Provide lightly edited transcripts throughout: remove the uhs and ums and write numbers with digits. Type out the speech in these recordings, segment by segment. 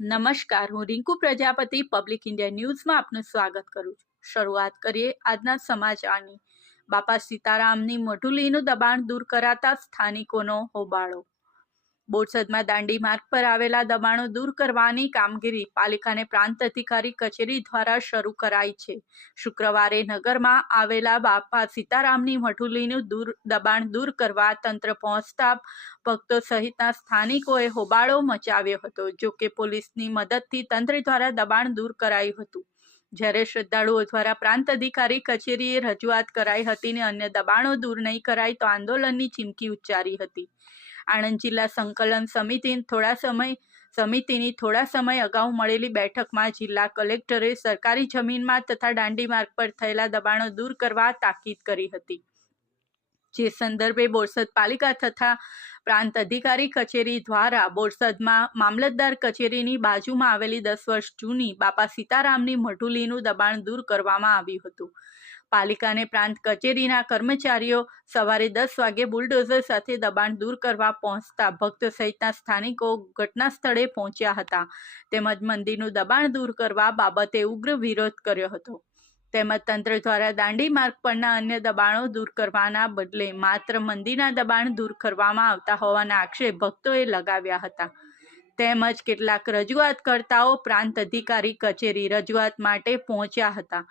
નમસ્કાર, હું Rinku Prajapati public India ન્યૂઝમાં આપનું સ્વાગત કરું છું. શરૂઆત કરીએ આજના સમાચારની. બાપા સીતારામની મઢુલીનું દબાણ દૂર કરાતા સ્થાનિકોનો હોબાળો. બોરસદમાં દાંડી માર્ગ પર આવેલા દબાણો દૂર કરવાની કામગીરી પાલિકાને પ્રાંત અધિકારી કચેરી દ્વારા શરૂ કરાઈ છે. શુક્રવારે નગરમાં આવેલા બાપા સીતારામની મઢુલીનું દબાણ દૂર કરવા તંત્ર પહોંચતા ભક્તો સહિતના સ્થાનિકોએ હોબાળો મચાવ્યો હતો. જોકે પોલીસની મદદથી તંત્ર દ્વારા દબાણ દૂર કરાયું હતું. જ્યારે શ્રદ્ધાળુઓ દ્વારા પ્રાંત અધિકારી કચેરીએ રજૂઆત કરાઈ હતી અને અન્ય દબાણો દૂર નહીં કરાય તો આંદોલનની ચીમકી ઉચ્ચારી હતી. આણંદ જિલ્લા સંકલન સમિતિની થોડા સમય અગાઉ મળેલી બેઠકમાં જિલ્લા કલેક્ટરે સરકારી જમીનમાં તથા દાંડી માર્ગ પર થયેલા દબાણો દૂર કરવા તાકીદ કરી હતી. જે સંદર્ભે બોરસદ પાલિકા તથા પ્રાંત અધિકારી કચેરી દ્વારા બોરસદમાં મામલતદાર કચેરીની બાજુમાં આવેલી 10 વર્ષ જૂની બાપા સીતારામની મઢુલીનું દબાણ દૂર કરવામાં આવ્યું હતું. પાલિકાને પ્રાંત કચેરીના કર્મચારીઓ સવારે 10 વાગે બુલડોઝર સાથે દબાણ દૂર કરવા પહોંચતા ભક્તો સહિતના સ્થાનિકો ઘટના સ્થળે પહોંચ્યા હતા. તેમજ મંદિરનું દબાણ દૂર કરવા બાબતે ઉગ્ર વિરોધ કર્યો હતો. તેમજ તંત્ર દ્વારા દાંડી માર્ગ પરના અન્ય દબાણો દૂર કરવાના બદલે માત્ર મંદિરના દબાણ દૂર કરવામાં આવતા હોવાના આક્ષેપ ભક્તોએ લગાવ્યા હતા. તેમજ કેટલાક રજૂઆતકર્તાઓ પ્રાંત અધિકારી કચેરી રજૂઆત માટે પહોંચ્યા હતા.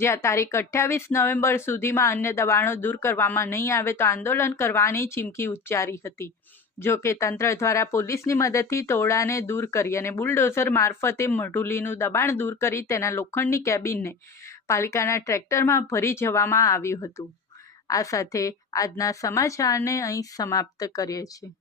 જ્યાં તારીખ 28 નવેમ્બર સુધીમાં અન્ય દબાણો દૂર કરવામાં નહીં આવે તો આંદોલન કરવાની ચીમકી ઉચ્ચારી હતી. જોકે તંત્ર દ્વારા પોલીસની મદદથી તોડાને દૂર કરી અને બુલડોઝર મારફતે મઢુલીનું દબાણ દૂર કરી તેના લોખંડની કેબિનને પાલિકાના ટ્રેક્ટરમાં ભરી જવામાં આવ્યું હતું. આ સાથે આજના સમાચારને અહીં સમાપ્ત કરીએ છીએ.